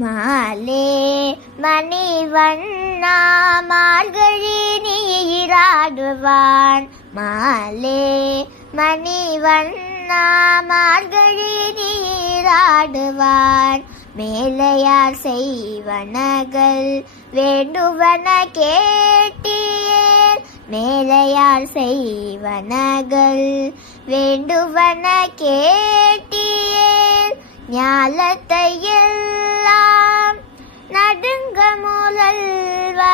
மாலே மணிவண்ணா மார்கழி நீராடுவான். மாலே மணிவண்ணா மார்கழி நீராடுவான். மேலையார் செய்வனகள் வேண்டுவன கேட்டீர். மேலையார் செய்வனகள் வேண்டுவன கேட்டீர். ஞாலத்தை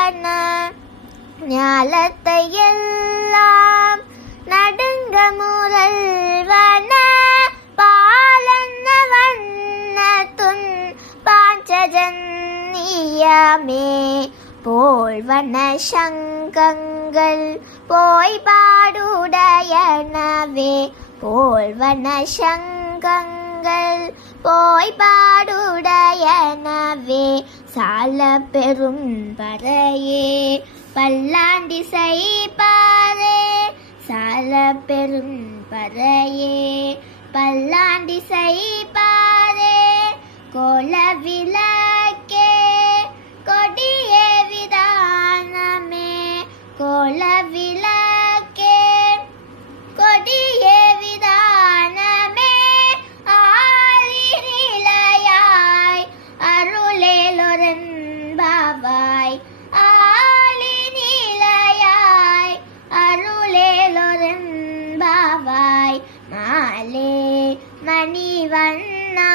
முதல்வன ஞாலத்தை எல்லாம் நடுங்க முதல்வன. பாலன்ன வண்ணத்துன் பாஞ்சஜன்னியமே. போல்வன சங்கங்கள் போய் பாடுடையனவே. போல்வன சங்கங்கள் போய் பாடுடையனவே. சால பெரும் பறையே பல்லாண்டி செய்பாரே சால பெரும் பறையே பல்லாண்டி செய்பாரே கோலவில மகளே மணிவண்ணா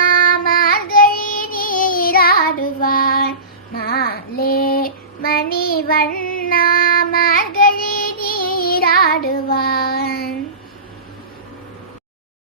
மார்கழி நீராடுவான் மாலே மணிவண்ணா மார்கழி நீராடுவான்